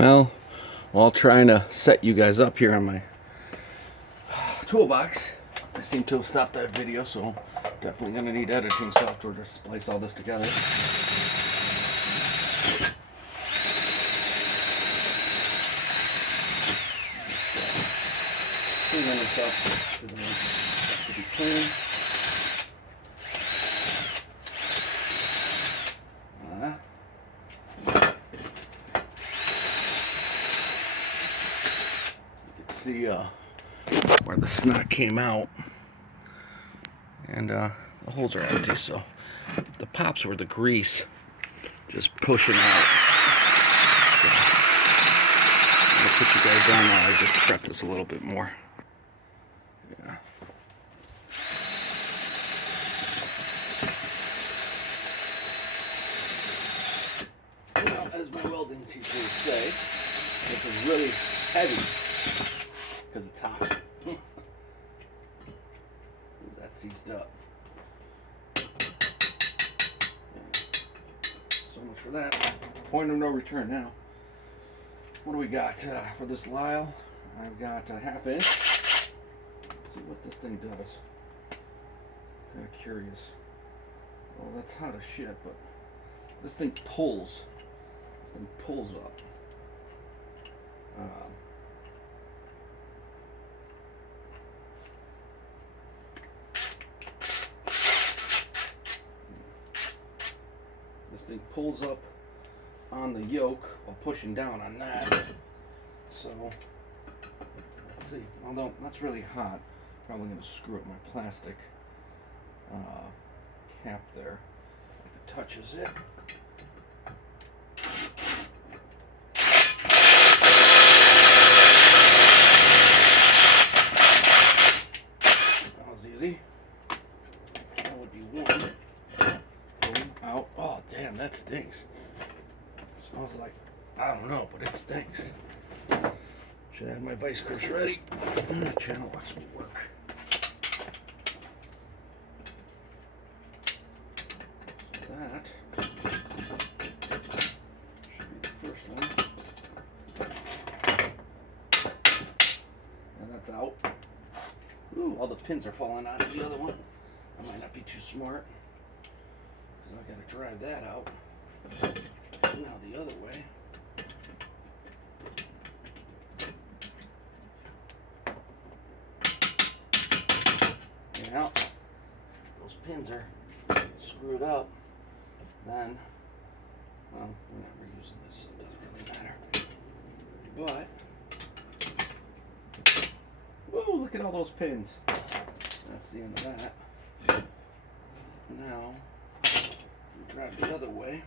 Well, while trying to set you guys up here on my toolbox, I seem to have stopped that video, so definitely going to need editing software to splice all this together. Cleaning this up because it should be clean. See where the snot came out, and the holes are empty, so the pops were the grease just pushing out. So, I'm gonna put you guys down now. I just prepped this a little bit more. Yeah. Now, as my welding teacher would say, this is really heavy. Because it's hot. Ooh, that seized up. Yeah. So much for that. Point of no return now. What do we got for this Lisle? I've got a 1/2 inch. Let's see what this thing does. Kind of curious. Well, that's hot as shit, but this thing pulls. This thing pulls up. This thing pulls up on the yoke while pushing down on that. So let's see. Although that's really hot, probably going to screw up my plastic cap there if it touches it. That was easy. That would be one. Out. Oh, damn, that stinks. It smells like, I don't know, but it stinks. Should have my vice grips ready. Channel watch me work. So that should be the first one. And that's out. Ooh, all the pins are falling out of the other one. I might not be too smart. I gotta drive that out. Now the other way. Now those pins are screwed up. Then, well, we're not reusing this, so it doesn't really matter. But, whoa! Look at all those pins. That's the end of that. Now. Drive the other way.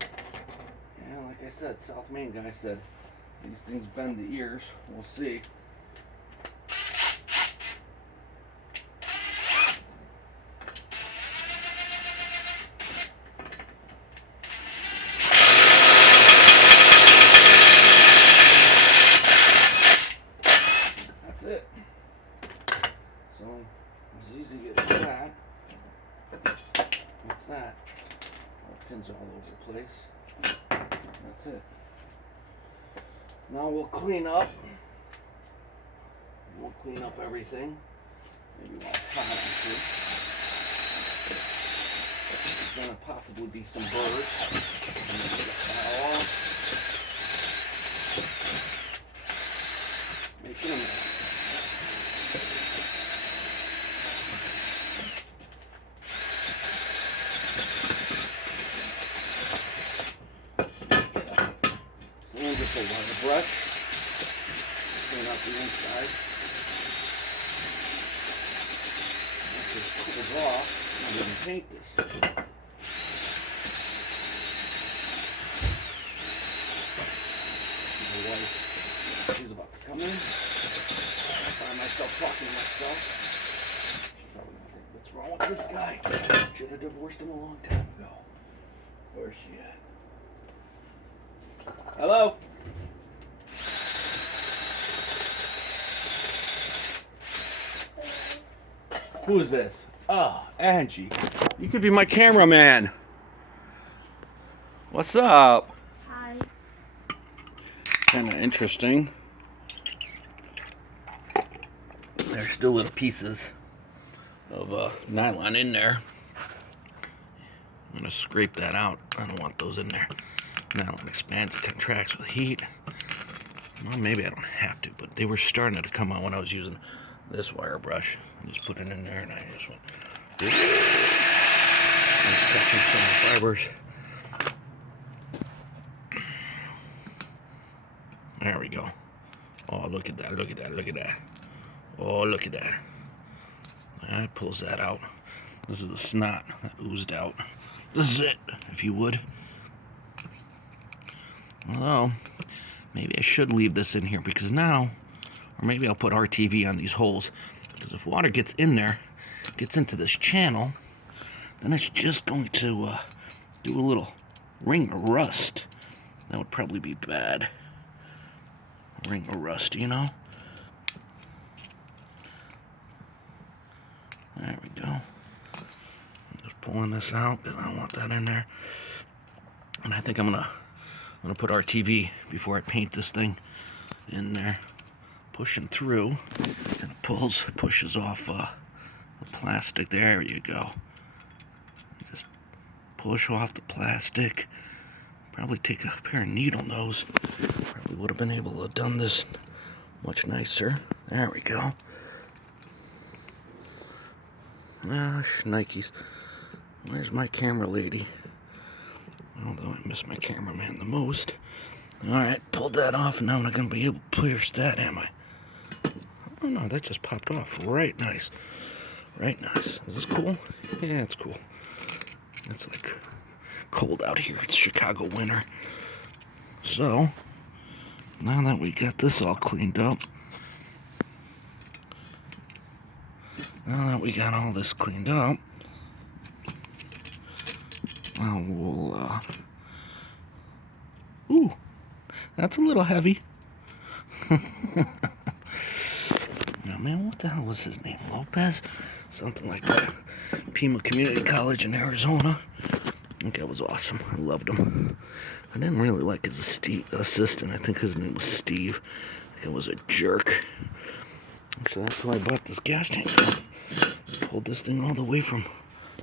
Yeah, like I said, South Main guy said these things bend the ears. We'll see. That's it. So, it's easy to get that. What's that? Pins all over the place. That's it. Now we'll clean up. We'll clean up everything. Maybe while it's hot, there's gonna possibly be some birds. I'm gonna get that off. Making a mess. With a wire brush, clean up the inside. Once this cools off, I'm going to paint this. My wife, she's about to come in. I find myself talking to myself. She's probably going to think, what's wrong with this guy? Should have divorced him a long time ago. Where's she at? Hello? Who is this? Oh, Angie. You could be my cameraman. What's up? Hi. kind of interesting. There's still little pieces of nylon in there. I'm going to scrape that out. I don't want those in there. Nylon expands and contracts with heat. Well, maybe I don't have to, but they were starting to come out when I was using this wire brush. I just put it in there and I just went, and touching some of the fibers. There we go. Oh, look at that, look at that, look at that. Oh, look at that. That pulls that out. This is the snot that oozed out. This is it, if you would. Although, maybe I should leave this in here because now, or maybe I'll put RTV on these holes. Because if water gets in there, gets into this channel, then it's just going to do a little ring of rust. That would probably be bad. Ring of rust, you know? There we go. I'm just pulling this out because I don't want that in there. And I think I'm gonna put RTV before I paint this thing in there. Pushing through, and it pushes off the plastic. There you go. Just push off the plastic. Probably take a pair of needle nose. Probably would have been able to have done this much nicer. There we go. Ah, shnikes. Where's my camera lady? Although I miss my cameraman the most. Alright, pulled that off, and now I'm not going to be able to pierce that, am I? Oh no, that just popped off. Right nice. Right nice. Is this cool? Yeah, it's cool. It's like cold out here. It's Chicago winter. So, now that we got this all cleaned up, now that we got all this cleaned up, now we'll, ooh, that's a little heavy. Now, man, what the hell was his name? Lopez? Something like that. Pima Community College in Arizona. I think that was awesome. I loved him. I didn't really like his assistant. I think his name was Steve. I think it was a jerk. So that's why I bought this gas tank. Pulled this thing all the way from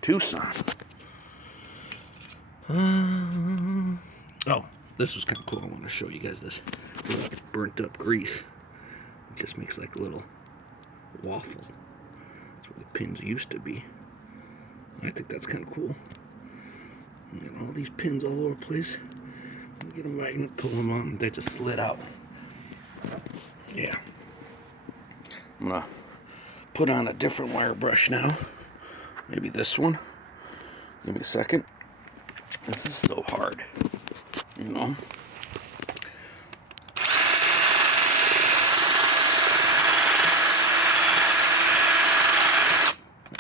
Tucson. Oh, this was kind of cool. I want to show you guys this. Burnt up grease. It just makes like a little waffle. That's where the pins used to be. I think that's kind of cool. You know, all these pins all over the place. Get a magnet, pull them on, and they just slid out. Yeah. I'm gonna put on a different wire brush now. Maybe this one. Give me a second. This is so hard. You know?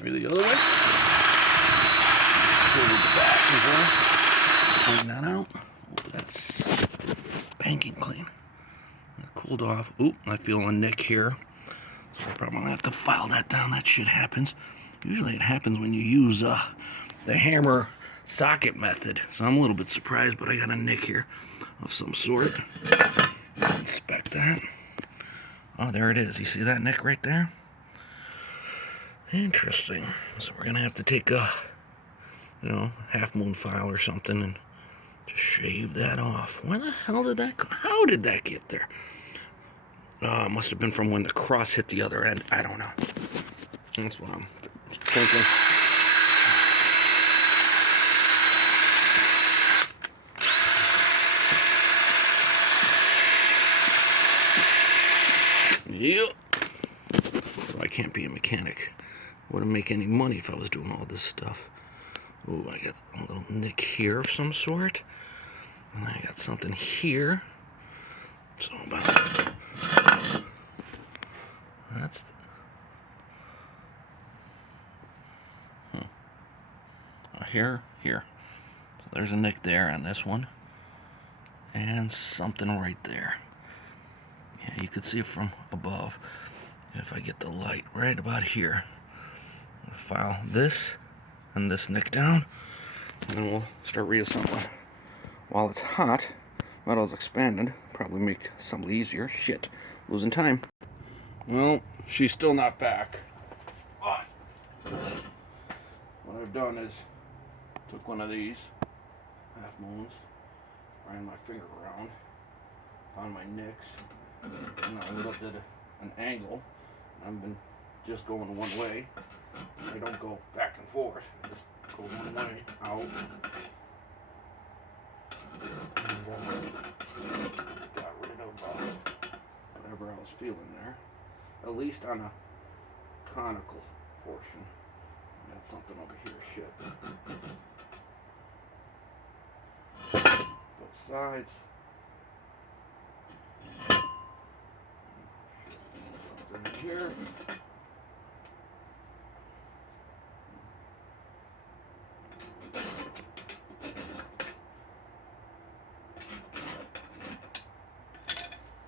Maybe the other way. Pull it back as well. Clean that out. Oh, that's banking clean. It cooled off. Oop, I feel a nick here. So I'm probably gonna have to file that down. That shit happens. Usually it happens when you use the hammer socket method. So I'm a little bit surprised, but I got a nick here of some sort. Inspect that. Oh, there it is. You see that nick right there? Interesting. So we're gonna have to take a, half moon file or something and just shave that off. Where the hell did that go? How did that get there? It must have been from when the cross hit the other end. I don't know. That's what I'm thinking. Yep. So I can't be a mechanic. Wouldn't make any money if I was doing all this stuff. Ooh, I got a little nick here of some sort. And I got something here. So about that's here. So there's a nick there on this one. And something right there. Yeah, you can see it from above. If I get the light right about here. I'll file this and this nick down. And then we'll start reassembling. While it's hot, metal's expanded. probably make assembly easier. Shit, losing time. Well, she's still not back. But what I've done is took one of these half moons, ran my finger around, found my nicks, and I looked at an angle. I've been just going one way. I don't go back and forth. I just go one way out. And got rid of whatever I was feeling there. At least on a conical portion. Got something over here. Shit. Both sides. Something in here.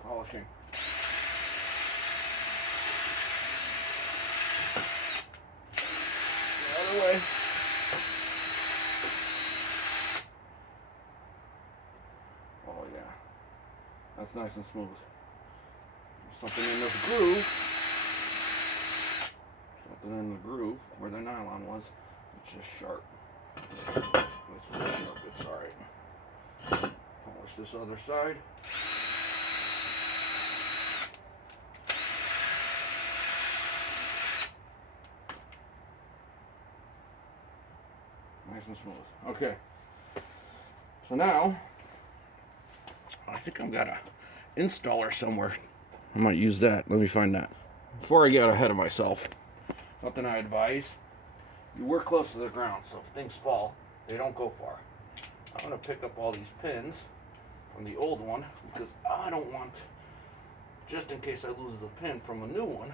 Polishing. The other way. Oh yeah, that's nice and smooth. There's something in this groove. Something in the groove where the nylon was. It's just sharp. It's really sharp. It's alright. Polish this other side. Nice and smooth. Okay. So now, I think I've got an installer somewhere. I might use that. Let me find that. Before I get ahead of myself, something I advise, you work close to the ground, so if things fall, they don't go far. I'm going to pick up all these pins from the old one, because I don't want, just in case I lose the pin from a new one,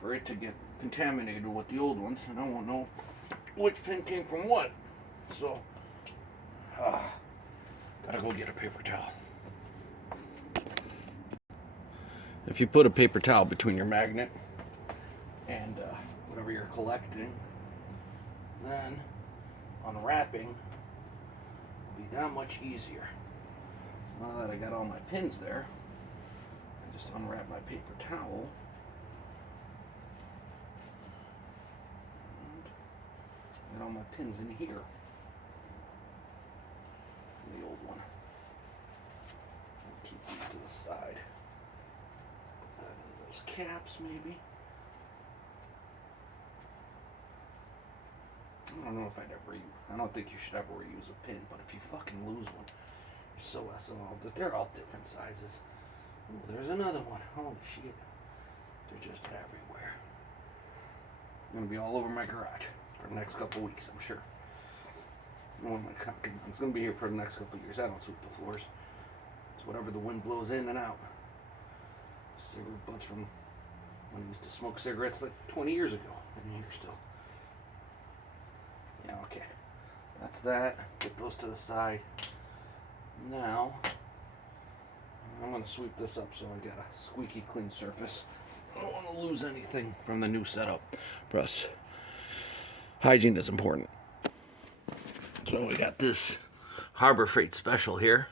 for it to get contaminated with the old ones, and I won't know which pin came from what. So, gotta go get a paper towel. If you put a paper towel between your magnet and whatever you're collecting, then unwrapping will be that much easier. Now that I got all my pins there, I just unwrap my paper towel. And get all my pins in here. The old one. I'll keep these to the side. Put that in those caps, maybe. I don't know if I'd ever use. I don't think you should ever reuse a pin, but if you fucking lose one, you're so SOL. They're all different sizes. Ooh, there's another one. Holy shit. They're just everywhere. I'm gonna be all over my garage for the next couple weeks, I'm sure. It's going to be here for the next couple of years. I don't sweep the floors. It's whatever the wind blows in and out. Cigarette butts from when I used to smoke cigarettes like 20 years ago. In here still. Yeah, okay. That's that. Get those to the side. Now, I'm going to sweep this up so I got a squeaky clean surface. I don't want to lose anything from the new setup. Plus, hygiene is important. So we got this Harbor Freight special here,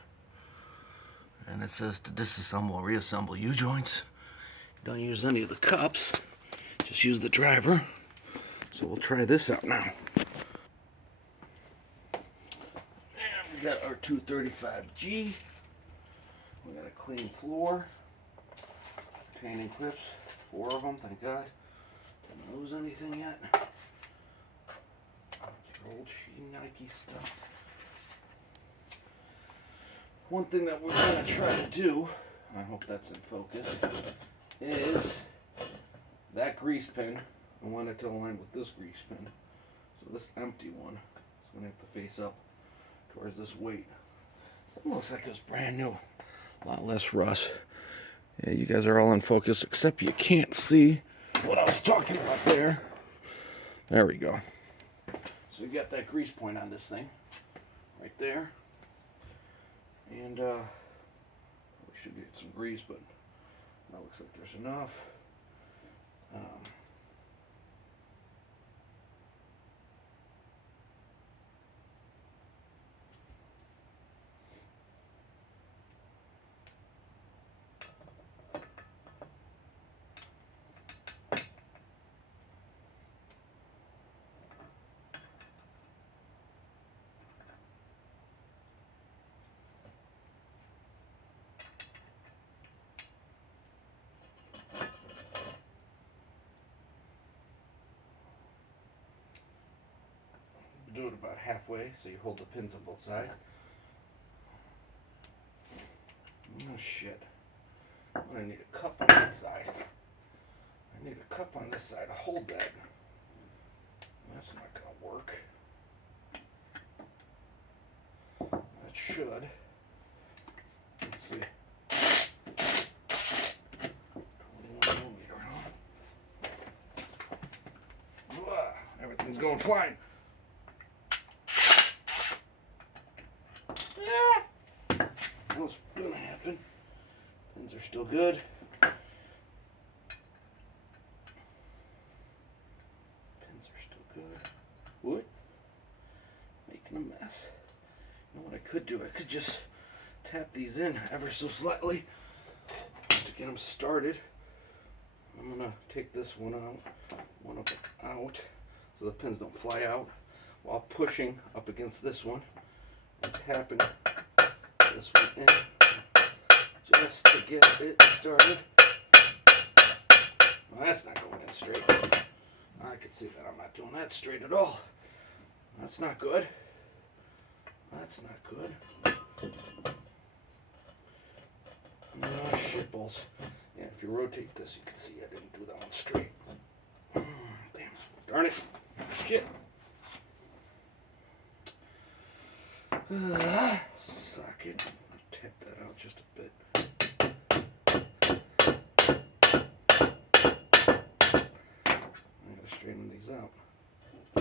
and it says to disassemble, reassemble U-joints. Don't use any of the cups, just use the driver. So we'll try this out now. And we got our 235G. We got a clean floor, retaining clips, 4 of them, thank God. Didn't lose anything yet. Old shitty Nike stuff. One thing that we're going to try to do, I hope that's in focus, is that grease pin. I want it to align with this grease pin. So this empty one is going to have to face up towards this weight. This looks like it was brand new. A lot less rust. Yeah, you guys are all in focus, except you can't see what I was talking about there. There we go. So we got that grease point on this thing, right there, and we should get some grease, but that looks like there's enough. do it about halfway, so you hold the pins on both sides. Oh shit. I need a cup on that side. I need a cup on this side to hold that. That's not gonna work. That should. Let's see. 21mm, huh? Everything's going fine. What's gonna happen? Pins are still good. Pins are still good. What? Making a mess. You know what I could do? I could just tap these in ever so slightly to get them started. I'm gonna take this one out, one of them out, so the pins don't fly out, while pushing up against this one and tapping this one in just to get it started. Well, that's not going in straight. I can see that I'm not doing that straight at all. That's not good. That's not good. Oh, shit balls. Yeah, if you rotate this, you can see I didn't do that one straight. Damn. Darn it. Shit. Socket. Tap that out just a bit. I gotta straighten these out. I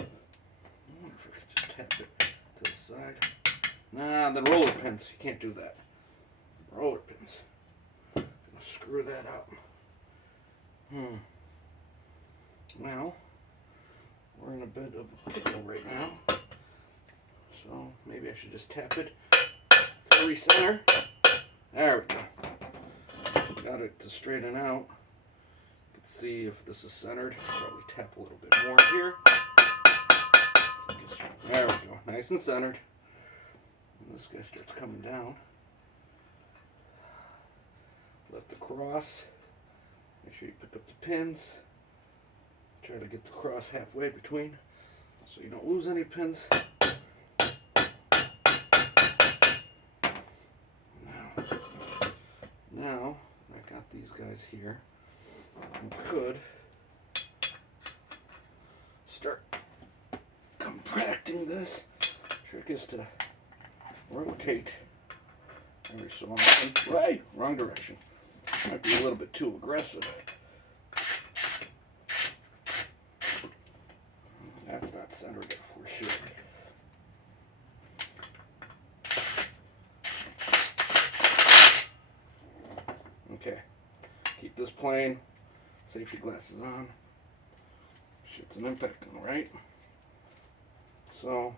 wonder if I could just tap it to the side. Nah, the roller pins. You can't do that. Roller pins. I'm gonna screw that up. Well, we're in a bit of a pickle right now. So maybe I should just tap it to recenter. There we go. Got it to straighten out. You can see if this is centered. Probably tap a little bit more here. There we go. Nice and centered. And this guy starts coming down. Lift across. Make sure you pick up the pins. Try to get the cross halfway between so you don't lose any pins. Now I got these guys here. I could start compacting this. Trick is to rotate every so often. Right, wrong direction. Might be a little bit too aggressive. That's not centered for sure. Okay, keep this plane. Safety glasses on. Shit's an impact gun, right? So,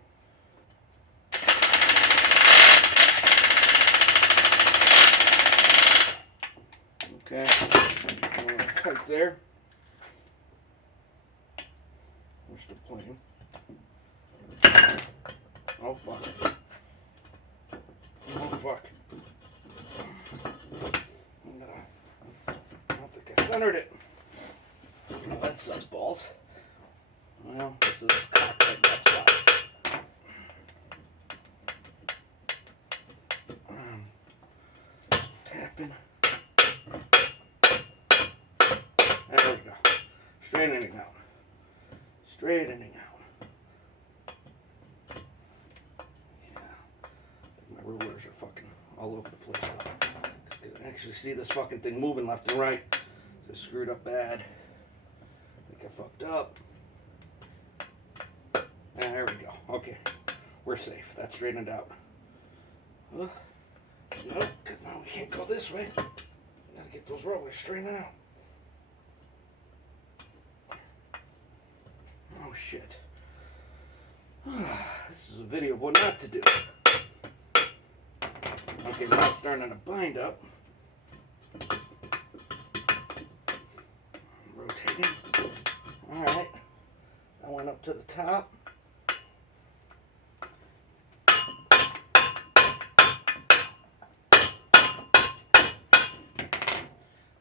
okay, tight there. We're still playing. Oh fuck. Oh fuck. I don't think I centered it. Oh, that sucks balls. Well, this is cocked in that spot. Tapping. There we go. Straightening out. Straightening out. Yeah. My rulers are fucking all over the place. I can actually see this fucking thing moving left and right. So screwed up bad. I think I fucked up. There we go. Okay. We're safe. That's straightened out. Nope, because now we can't go this way. Gotta get those rollers straightened out. Oh shit. This is a video of what not to do. Okay, now it's starting to bind up. Rotating. Alright. I went up to the top.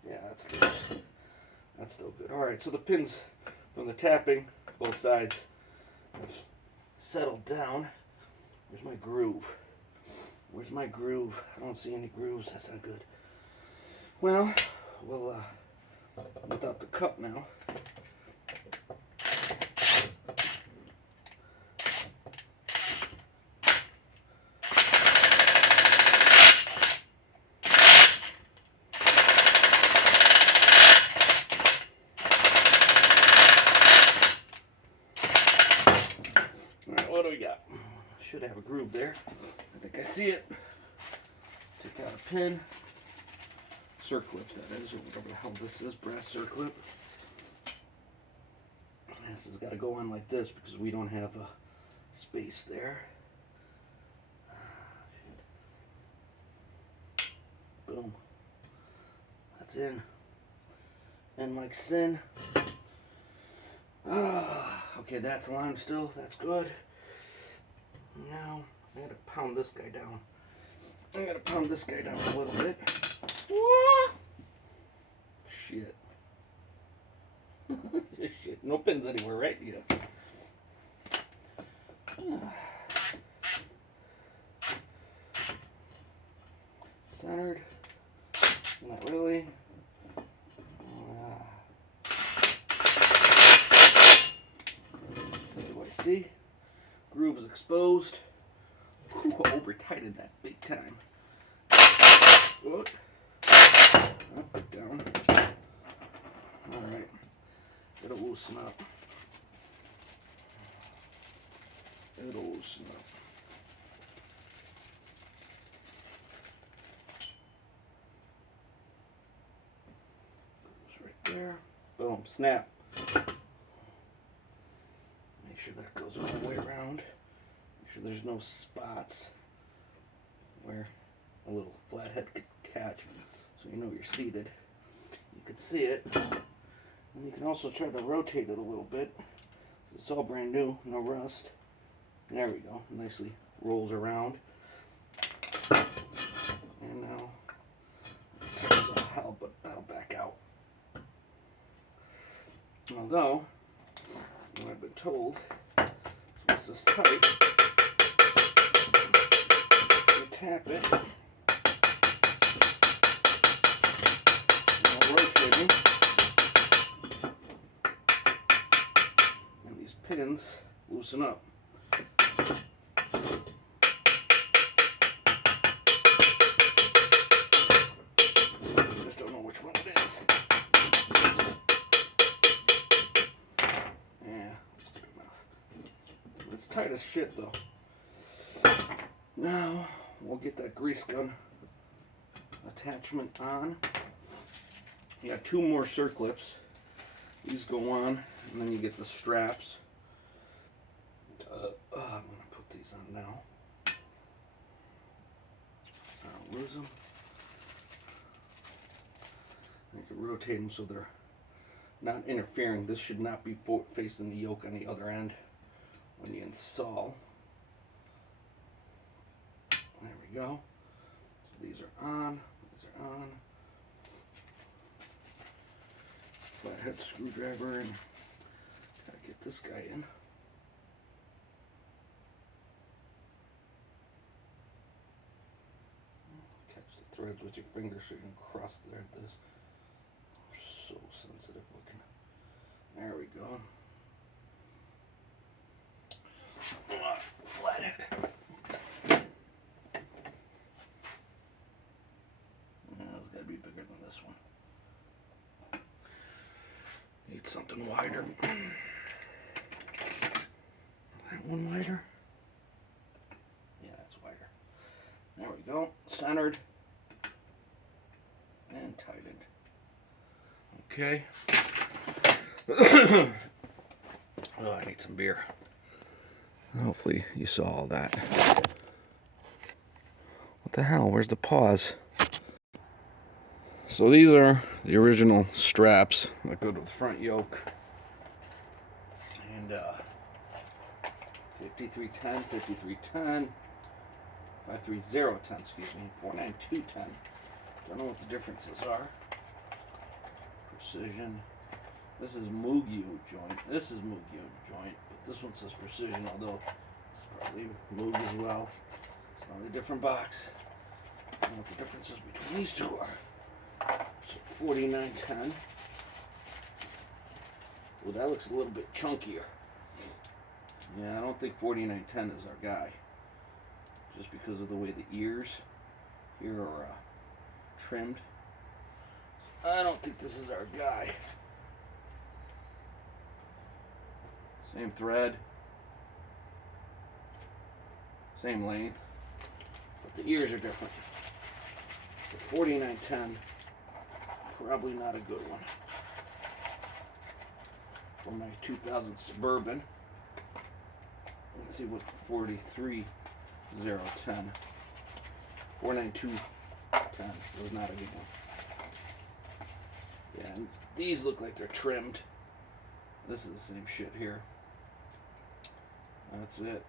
Yeah, that's loose. That's still good. Alright, so the pins from the tapping, both sides, have settled down. Where's my groove? Where's my groove? I don't see any grooves. That's not good. Well, we'll without the cup now. Alright, what do we got? Should have a groove there. I think I see it. Take out a pin. Circlip, that is, or whatever the hell this is, brass circlip. This has got to go on like this because we don't have a space there. Boom. That's in. And like sin. Okay, that's aligned still. That's good. Now, I gotta pound this guy down. I gotta pound this guy down a little bit. What? Shit. Shit. No pins anywhere, right? Yeah. Centered. Not really. What do I see? Groove is exposed. Whew, over tightened that big time. Whoop. Up, down. Alright. It'll loosen up. It'll loosen up. Goes right there. Boom. Snap. Make sure that goes all the way around. Make sure there's no spots where a little flathead could catch, so you know you're seated. You can see it, and you can also try to rotate it a little bit. It's all brand new, no rust. There we go, nicely rolls around. And now, it's all hell, but that'll back out. Although, what I've been told, once this tight, you tap it. Rotating, and these pins loosen up. Just don't know which one it is. Yeah, that's good enough. It's tight as shit though. Now we'll get that grease gun attachment on. You got two more circlips. These go on, and then you get the straps. I'm going to put these on now. I don't lose them. You can rotate them so they're not interfering. This should not be facing the yoke on the other end when you install. There we go. So these are on. These are on. Flathead screwdriver, and gotta get this guy in. Catch the threads with your fingers so you can cross thread this. So sensitive looking. There we go. Flathead. It's gotta be bigger than this one. Need something wider. That one wider? Yeah, that's wider. There we go. Centered. And tightened. Okay. Oh, I need some beer. Hopefully you saw all that. What the hell? Where's the pause? So these are the original straps that go to the front yoke. And 5310, 5310, 53010, excuse me, 49210. Don't know what the differences are. Precision. This is Mugu joint. This is Mugu joint, but this one says precision, although They move as well. It's not a different box. I don't know what the differences between these two are. So 4910. Well, that looks a little bit chunkier. Yeah, I don't think 4910 is our guy. Just because of the way the ears here are trimmed. I don't think this is our guy. Same thread. Same length. But the ears are different. The 4910, probably not a good one. For my 2000 Suburban. Let's see what 43010. 49210 was not a good one. Yeah, and these look like they're trimmed. This is the same shit here. That's it.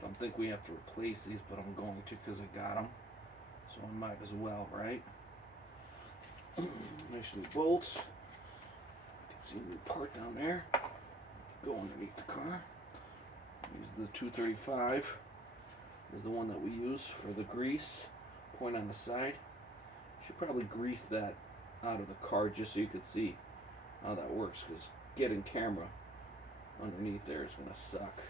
Don't think we have to replace these, but I'm going to because I got them. So I might as well, right? Nice new bolts. You can see a new part down there. Go underneath the car. Use the 235 is the one that we use for the grease. Point on the side. Should probably grease that out of the car just so you could see how that works, because getting camera underneath there is going to suck.